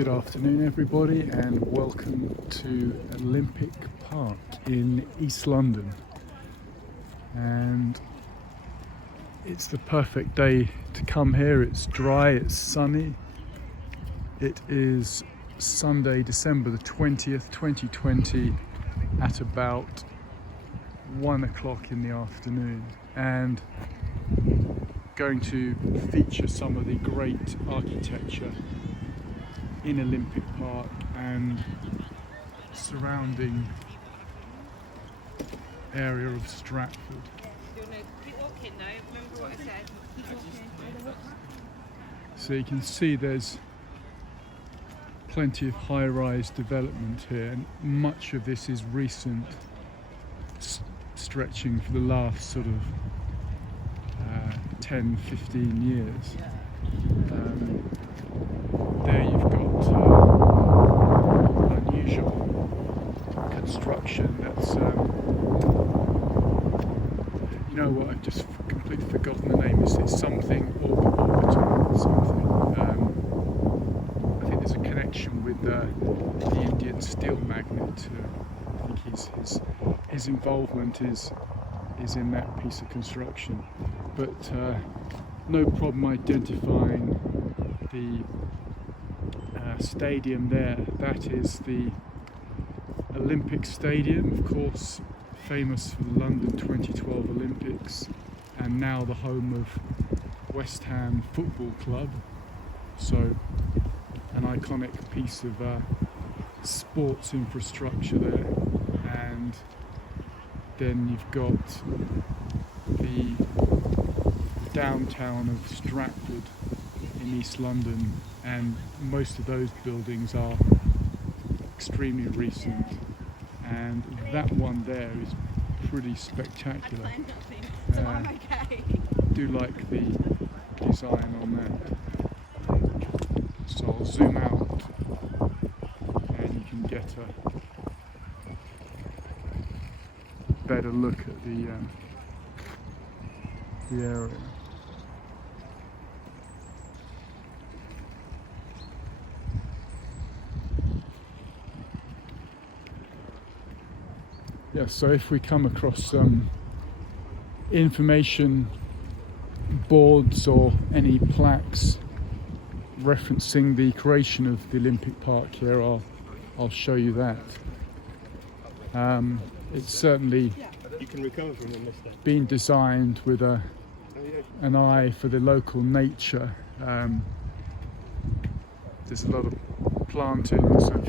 Good afternoon everybody, and welcome to Olympic Park in East London. And it's the perfect day to come here. It's dry, it's sunny. It is Sunday, December the 20th, 2020 at about 1 o'clock in the afternoon, and going to feature some of the great architecture in Olympic Park and surrounding area of Stratford. Keep walking though, remember what I said. Keep walking. So you can see there's plenty of high-rise development here, and much of this is recent, stretching for the last sort of 10-15 years. There you've got unusual construction that's, you know what, I've just completely forgotten the name. It's something orbital, something. I think there's a connection with the Indian steel magnate. I think his involvement is in that piece of construction. But no problem identifying the stadium there. That is the Olympic Stadium, of course, famous for the London 2012 Olympics, and now the home of West Ham Football Club. So an iconic piece of sports infrastructure there. And then you've got the downtown of Stratford in East London, and most of those buildings are extremely recent, and that one there is pretty spectacular. So I'm okay. Do like the design on that. So I'll zoom out and you can get a better look at the area. Yeah, so if we come across some information boards or any plaques referencing the creation of the Olympic Park here, I'll show you that. It's certainly been designed with an eye for the local nature. There's a lot of plantings of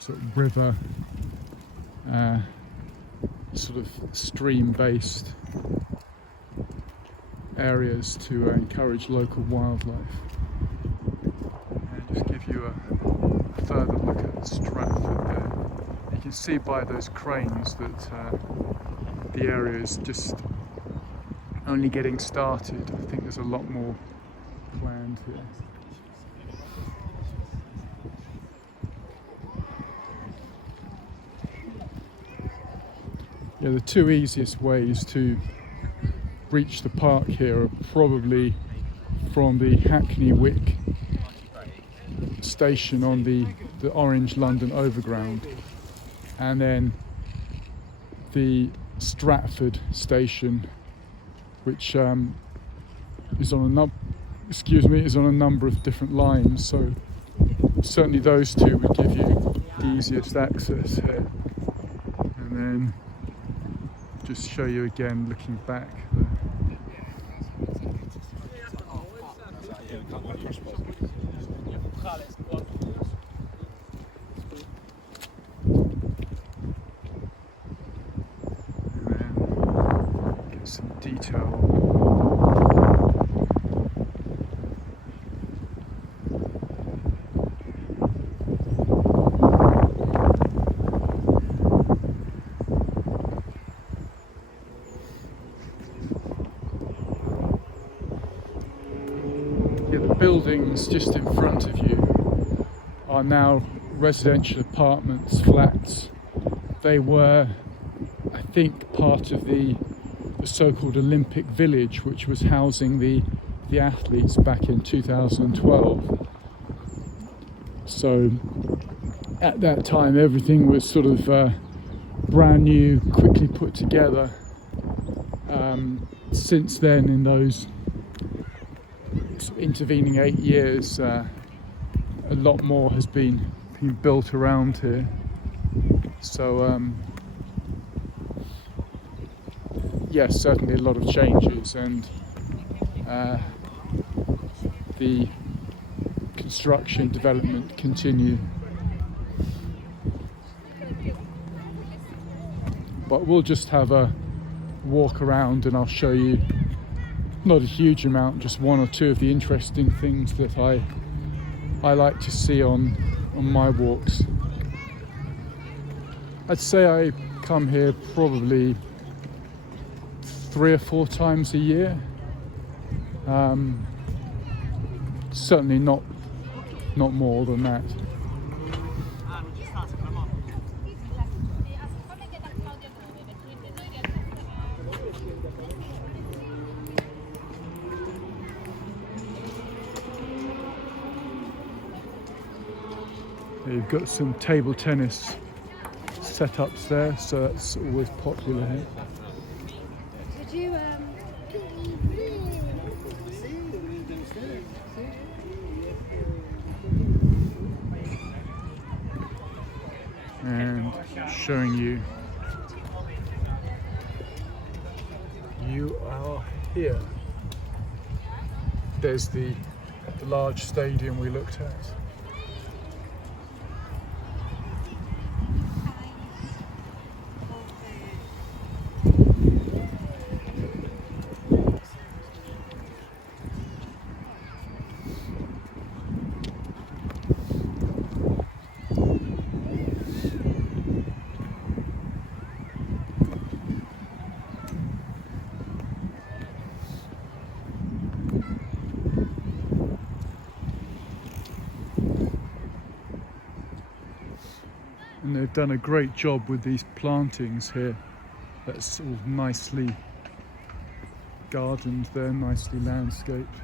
sort of river, sort of stream-based areas to encourage local wildlife. And just give you a further look at Stratford there. You can see by those cranes that the area is just only getting started. I think there's a lot more planned here. Yeah, the two easiest ways to reach the park here are probably from the Hackney Wick station on the Orange London Overground, and then the Stratford station, which is on a number of different lines. So certainly those two would give you the easiest access here. And then just show you again, looking back there. And then get some detail. The buildings just in front of you are now residential apartments, flats. They were, I think, part of the so-called Olympic Village, which was housing the the athletes back in 2012. So at that time everything was sort of brand new, quickly put together. Since then, in those intervening 8 years, a lot more has been built around here. So yes, certainly a lot of changes, and the construction development continue. But we'll just have a walk around and I'll show you, not a huge amount, just one or two of the interesting things that I like to see on my walks. I'd say I come here probably 3 or 4 times a year. Certainly not more than that. You've got some table tennis setups there, so that's always popular here. Did you And showing you are here. There's the large stadium we looked at. And they've done a great job with these plantings here. That's sort of nicely gardened there, nicely landscaped.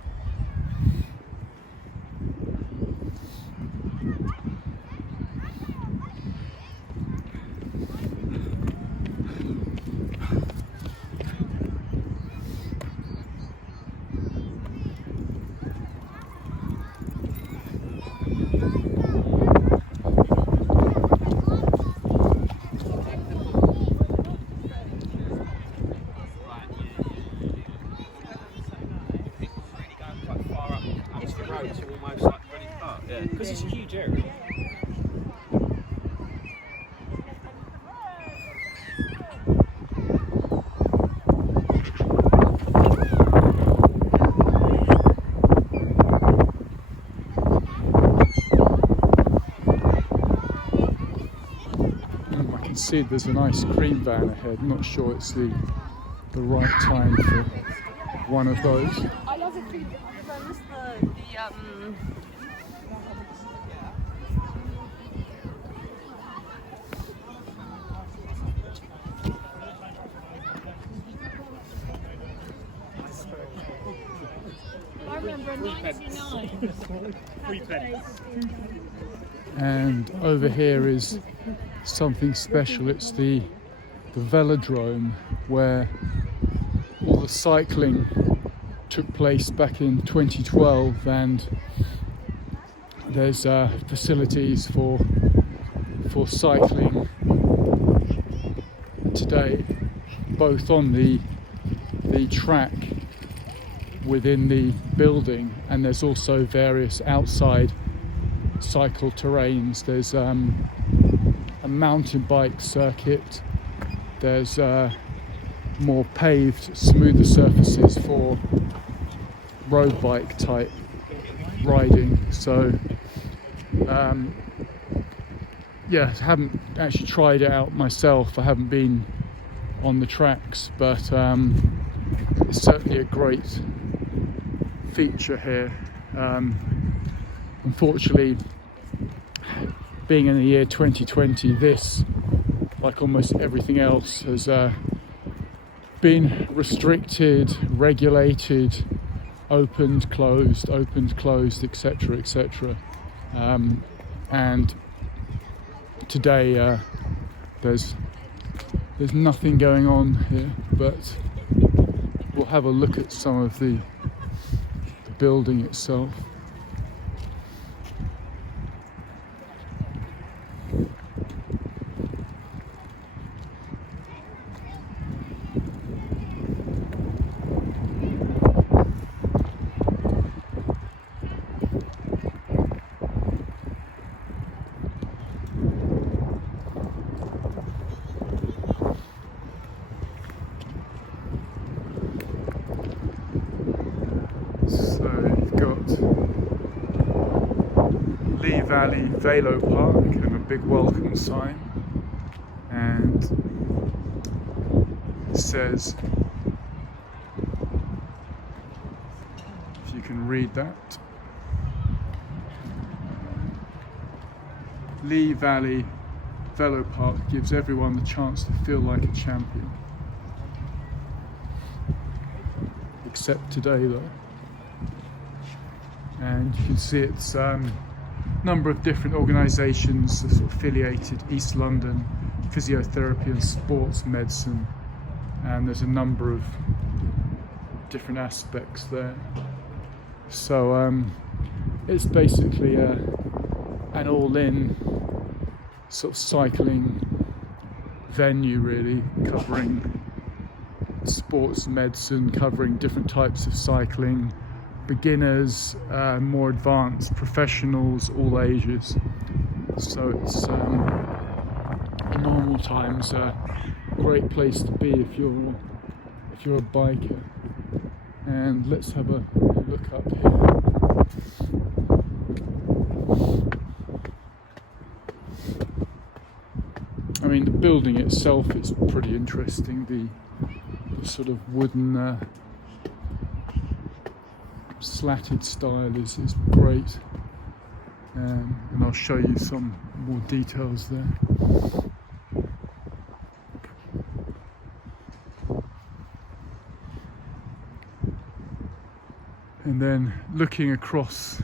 Because it's a huge area. I can see there's an ice cream van ahead. I'm not sure it's the right time for one of those. I love it. I remember 99. And over here is something special. It's the velodrome, where all the cycling took place back in 2012, and there's facilities for cycling today, both on the track within the building, and there's also various outside cycle terrains. There's a mountain bike circuit. There's more paved, smoother surfaces for road bike type riding. So yeah, I haven't actually tried it out myself. I haven't been on the tracks, but it's certainly a great feature here. Unfortunately, being in the year 2020, this, like almost everything else, has been restricted, regulated opened, closed, etc., etc. And today there's nothing going on here, but we'll have a look at some of the building itself. Valley Velo Park and a big welcome sign, and it says, if you can read that, Lee Valley Velo Park gives everyone the chance to feel like a champion, except today though. And you can see it's number of different organisations sort of affiliated: East London Physiotherapy and Sports Medicine, and there's a number of different aspects there. So it's basically an all-in sort of cycling venue, really, covering sports medicine, covering different types of cycling, beginners, more advanced, professionals, all ages. So it's in normal times a great place to be if you're a biker. And let's have a look up here. I mean, the building itself is pretty interesting. The sort of wooden slatted style is great, and I'll show you some more details there. And then looking across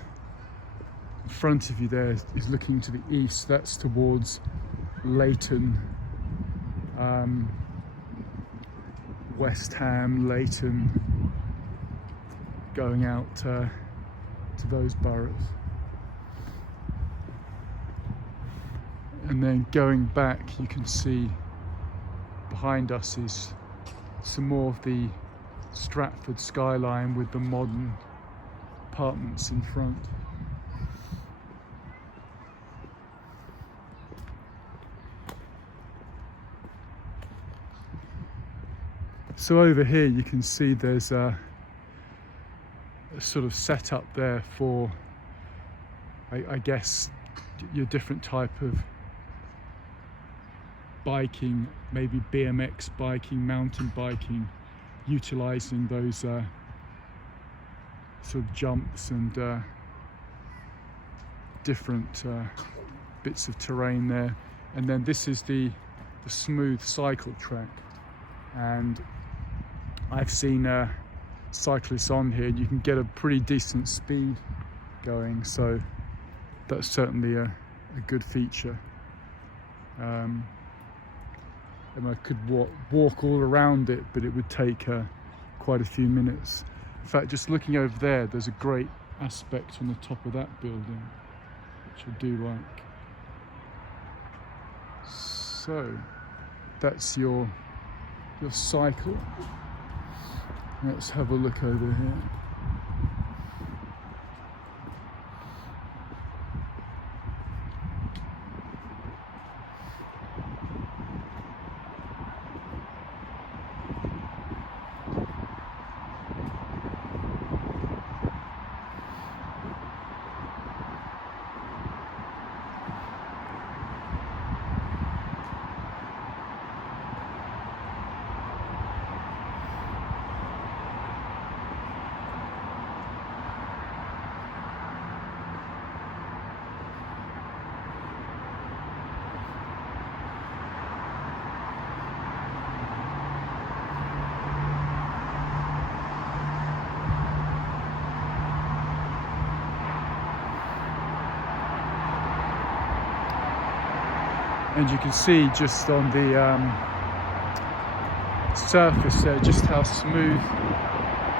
in front of you there is looking to the east. That's towards Leighton, West Ham, Leighton, going out to those boroughs. And then going back, you can see behind us is some more of the Stratford skyline with the modern apartments in front. So over here you can see there's a sort of setup there for, I guess, your different type of biking, maybe BMX biking, mountain biking, utilising those sort of jumps and different bits of terrain there. And then this is the smooth cycle track, and I've seen cyclists on here. You can get a pretty decent speed going, so that's certainly a good feature. And I could walk all around it, but it would take quite a few minutes. In fact, just looking over there, there's a great aspect on the top of that building, which I do like. So that's your cycle. Let's have a look over here. and you can see just on the surface there just how smooth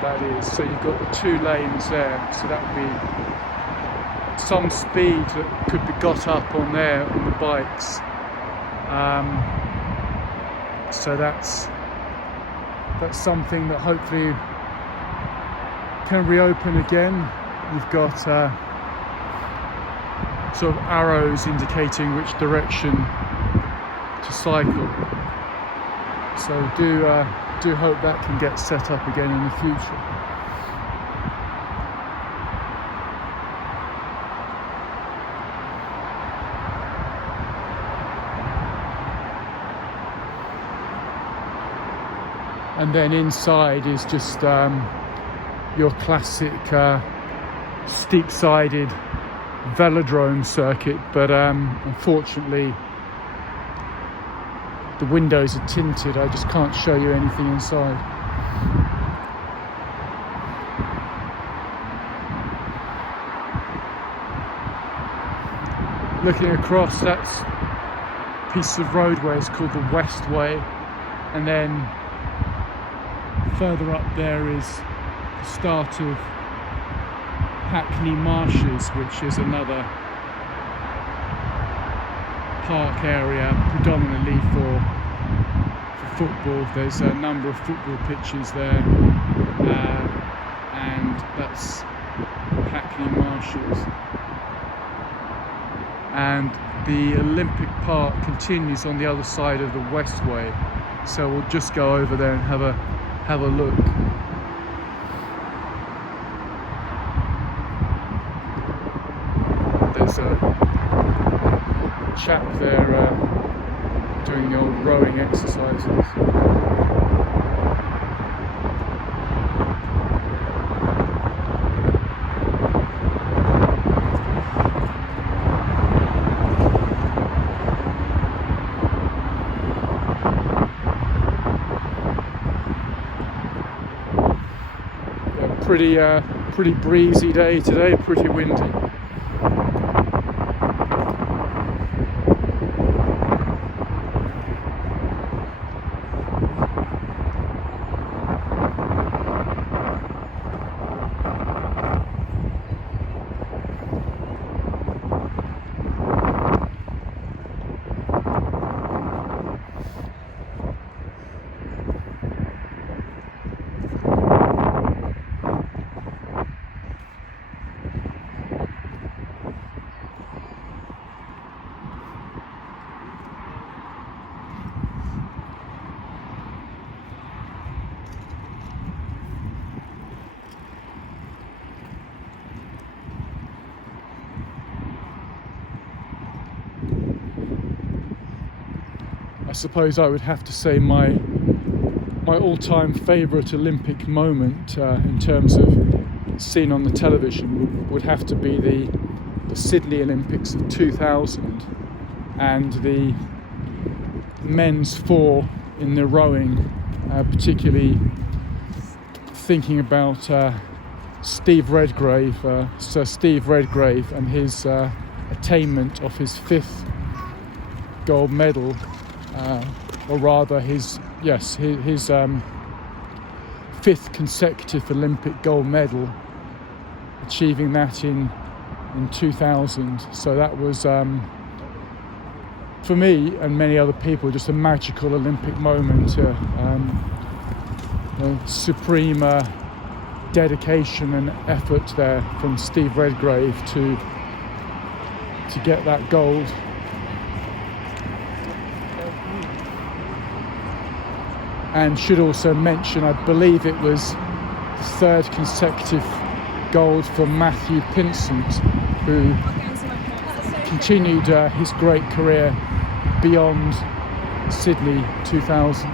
that is. So you've got the 2 lanes there, so that would be some speed that could be got up on there on the bikes. So that's something that hopefully can reopen again. You've got sort of arrows indicating which direction to cycle. So do hope that can get set up again in the future. And then inside is just your classic steep-sided velodrome circuit, but unfortunately the windows are tinted. I just can't show you anything inside. Looking across, that's a piece of roadway, it's called the West Way, and then further up there is the start of Hackney Marshes, which is another park area predominantly for football. There's a number of football pitches there, and that's Hackney Marshes. And the Olympic Park continues on the other side of the Westway, so we'll just go over there and have a look. There's a chap there doing the old rowing exercises. Pretty breezy day today, pretty windy. I suppose I would have to say my all-time favourite Olympic moment in terms of seen on the television would have to be the Sydney Olympics of 2000 and the men's 4 in the rowing, particularly thinking about Steve Redgrave, Sir Steve Redgrave, and his attainment of his 5th gold medal. Or rather his 5th consecutive Olympic gold medal, achieving that in 2000. So that was for me and many other people just a magical Olympic moment, supreme dedication and effort there from Steve Redgrave to get that gold. And should also mention, I believe it was the 3rd consecutive gold for Matthew Pinsent, who continued his great career beyond Sydney 2000.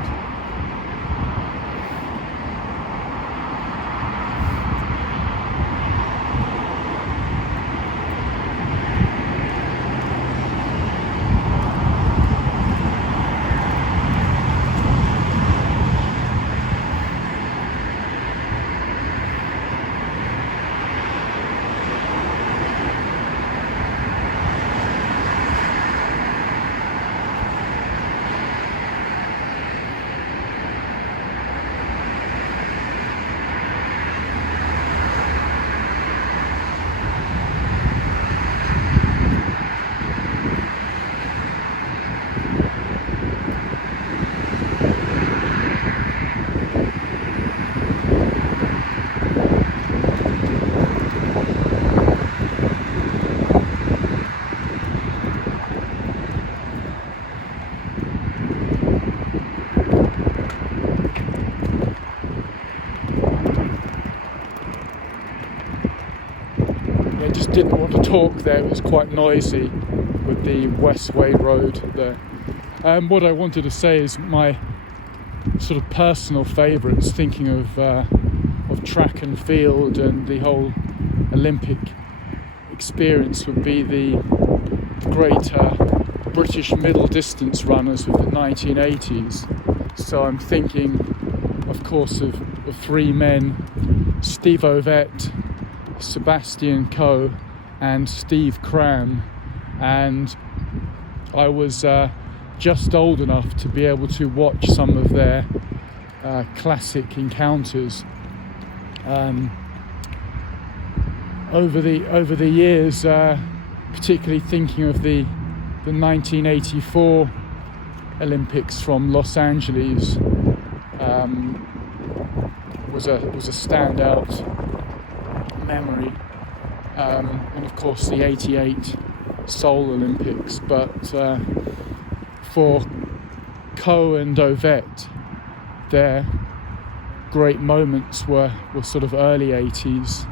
didn't want to talk there. It was quite noisy with the Westway Road there. What I wanted to say is my sort of personal favourites, thinking of track and field and the whole Olympic experience, would be the great British middle distance runners of the 1980s. So I'm thinking, of course, of three men: Steve Ovett, Sebastian Coe and Steve Cram. And I was just old enough to be able to watch some of their classic encounters. Over the years, particularly thinking of the 1984 Olympics from Los Angeles, was a standout memory, and of course the 88 Seoul Olympics. But for Coe and Ovett, their great moments were sort of early 80s,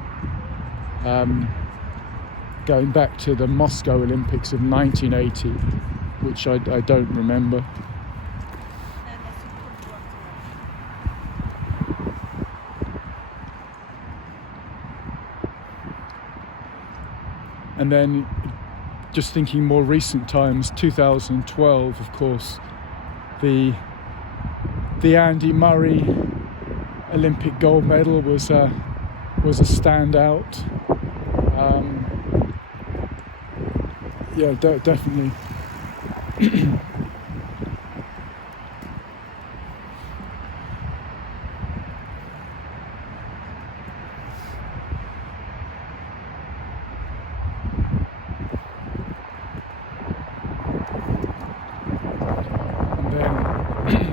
going back to the Moscow Olympics of 1980, which I don't remember. And then just thinking more recent times, 2012, of course, the Andy Murray Olympic gold medal was a standout. Definitely.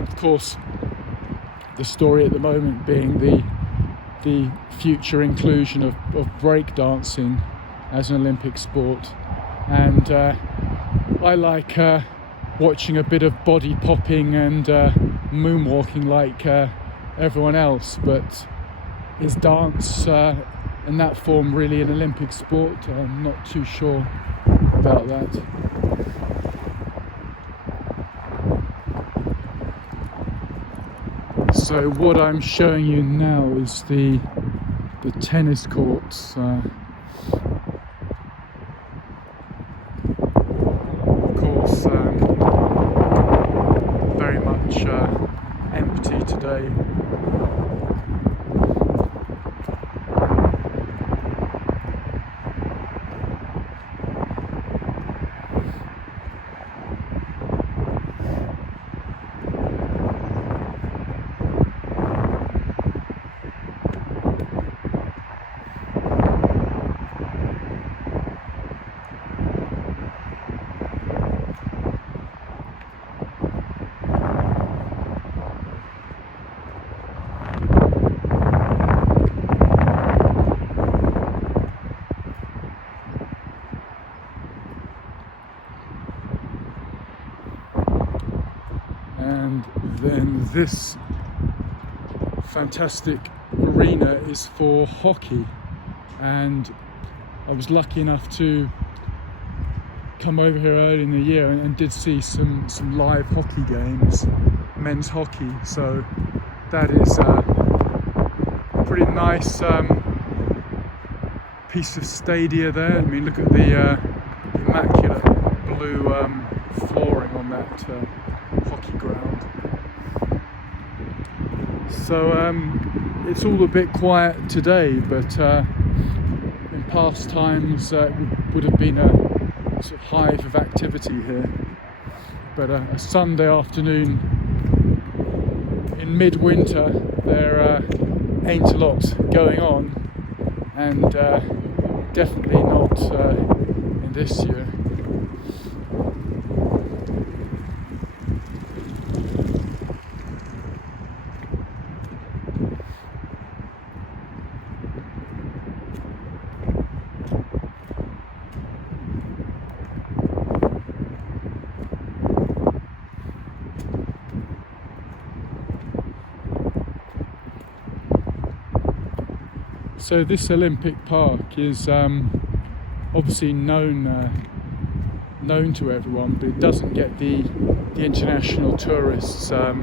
Of course, the story at the moment being the future inclusion of breakdancing as an Olympic sport. And I like watching a bit of body popping and moonwalking like everyone else, but is dance in that form really an Olympic sport? I'm not too sure about that. So what I'm showing you now is the tennis courts. Of course, very much empty today. And then this fantastic arena is for hockey, and I was lucky enough to come over here early in the year and did see some live hockey games, men's hockey. So that is a pretty nice piece of stadia there. I mean, look at the immaculate blue flooring on that hockey ground. So it's all a bit quiet today, but in past times it would have been a sort of hive of activity here. But a Sunday afternoon in midwinter, there ain't a lot going on, and definitely not in this year. So this Olympic Park is obviously known to everyone, but it doesn't get the international tourists. I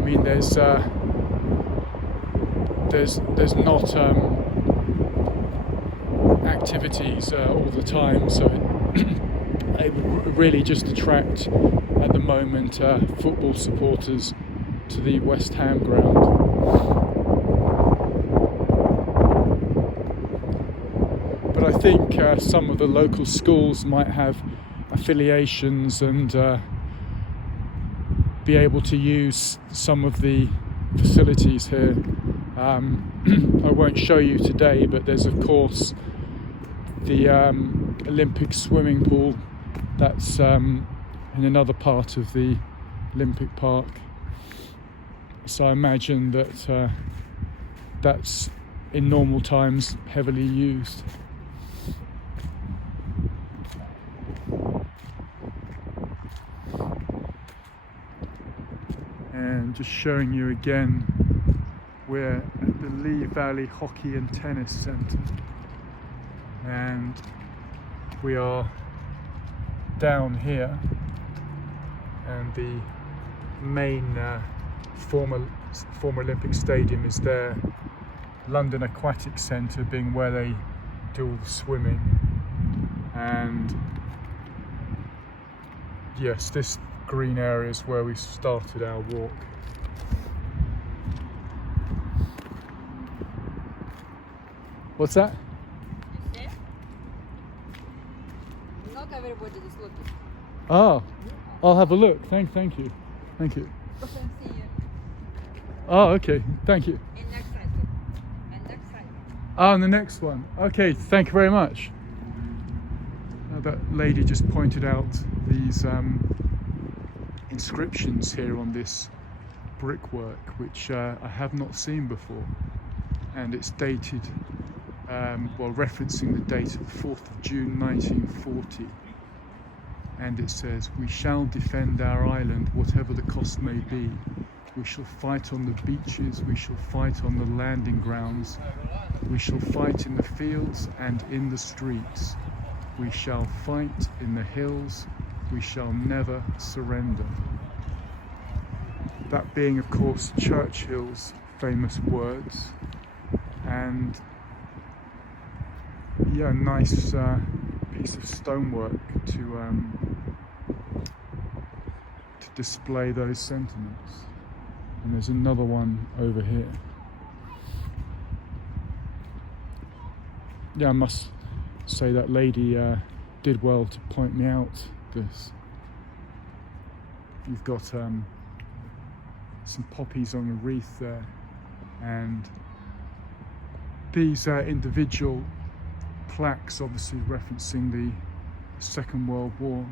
mean, there's not activities all the time, so it would really just attract at the moment football supporters to the West Ham ground. But I think some of the local schools might have affiliations and be able to use some of the facilities here. I won't show you today, but there's of course the Olympic swimming pool that's in another part of the Olympic Park. So I imagine that that's in normal times heavily used. And just showing you again, we're at the Lee Valley Hockey and Tennis Centre, and we are down here, and the main former Olympic Stadium is there. London Aquatic Centre being where they do all the swimming, and yes, this green area is where we started our walk. What's that? Not everybody is looking. Ah, I'll have a look. Thank you. See you. Oh, okay. Thank you. And next side. And next side. Ah, and the next one. Okay, thank you very much. That lady just pointed out these inscriptions here on this brickwork, which I have not seen before, and it's dated, referencing the date of the 4th of June 1940, and it says, "We shall defend our island whatever the cost may be. We shall fight on the beaches, we shall fight on the landing grounds, we shall fight in the fields and in the streets. We shall fight in the hills, we shall never surrender." That being, of course, Churchill's famous words, and yeah, a nice piece of stonework to display those sentiments. And there's another one over here. Yeah, I must say that lady did well to point me out this. You've got some poppies on a wreath there, and these individual plaques obviously referencing the Second World War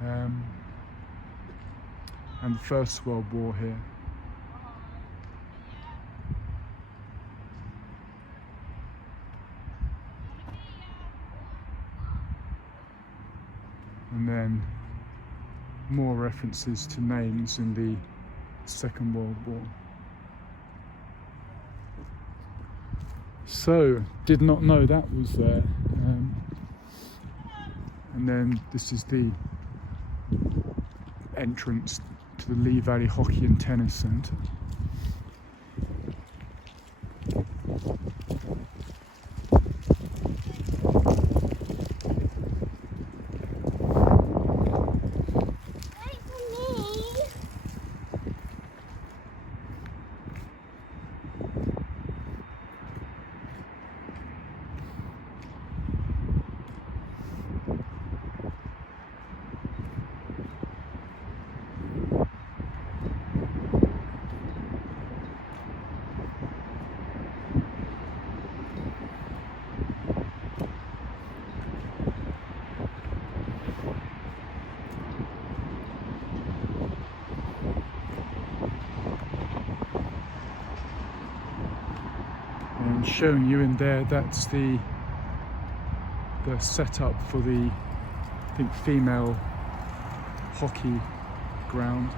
and the First World War here. And then more references to names in the Second World War. So, did not know that was there. And then this is the entrance to the Lee Valley Hockey and Tennis Centre. And showing you in there, that's the setup for the, I think, female hockey ground.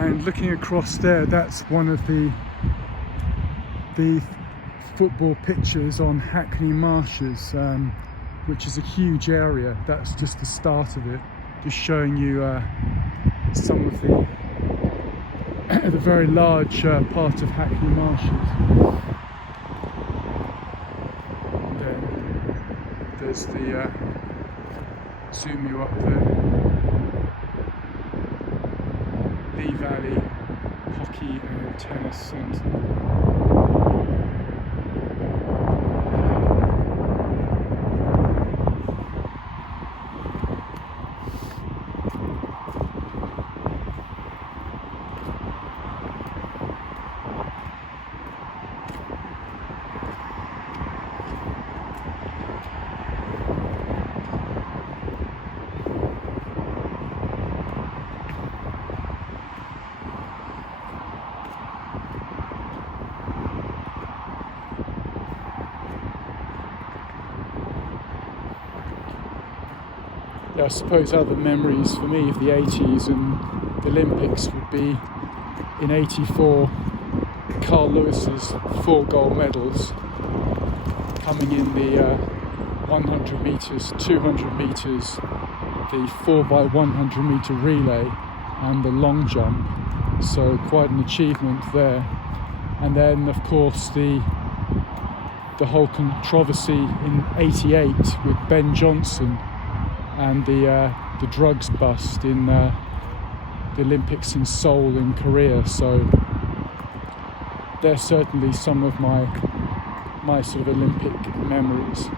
And looking across there, that's one of the football pitches on Hackney Marshes, which is a huge area. That's just the start of it, just showing you some of the very large part of Hackney Marshes. And then there's the zoom you up there, Lee Valley Hockey and Tennis Centre. I suppose other memories for me of the 80s and the Olympics would be in 84, Carl Lewis's 4 gold medals coming in the 100 metres, 200 metres, the 4x100 metre relay and the long jump. So quite an achievement there. And then of course the whole controversy in 88 with Ben Johnson and the drugs bust in the Olympics in Seoul in Korea. So they're certainly some of my sort of Olympic memories.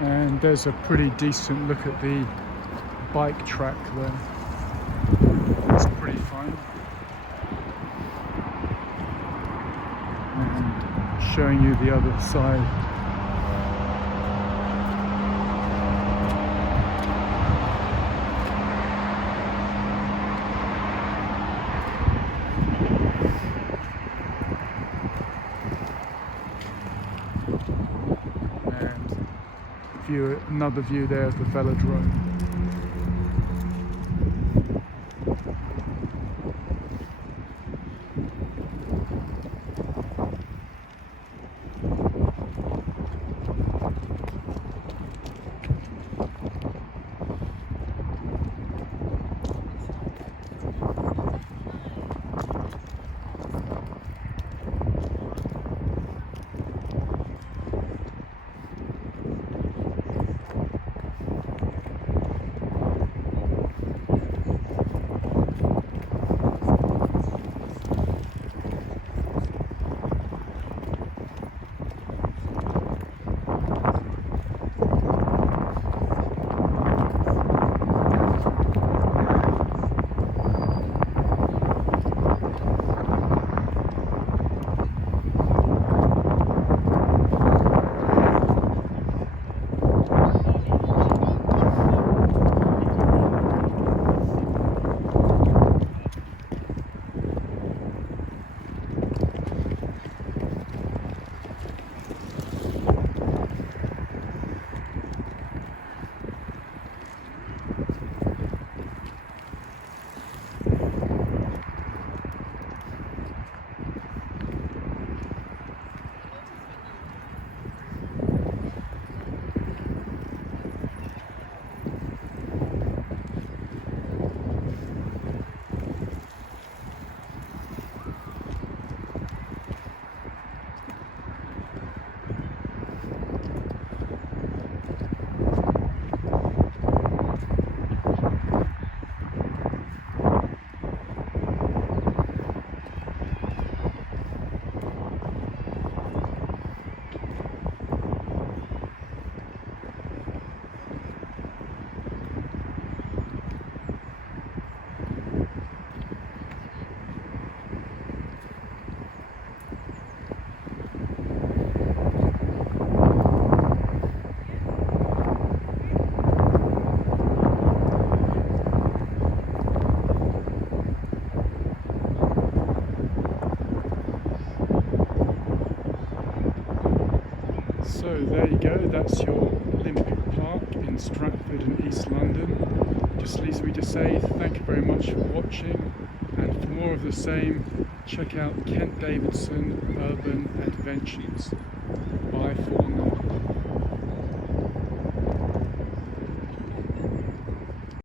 And there's a pretty decent look at the bike track there. It's pretty fine. And showing you the other side. Another view there of the velodrome. So there you go, that's your Olympic Park in Stratford in East London. Just leaves me to say thank you very much for watching, and for more of the same, check out Kent Davidson Urban Adventures.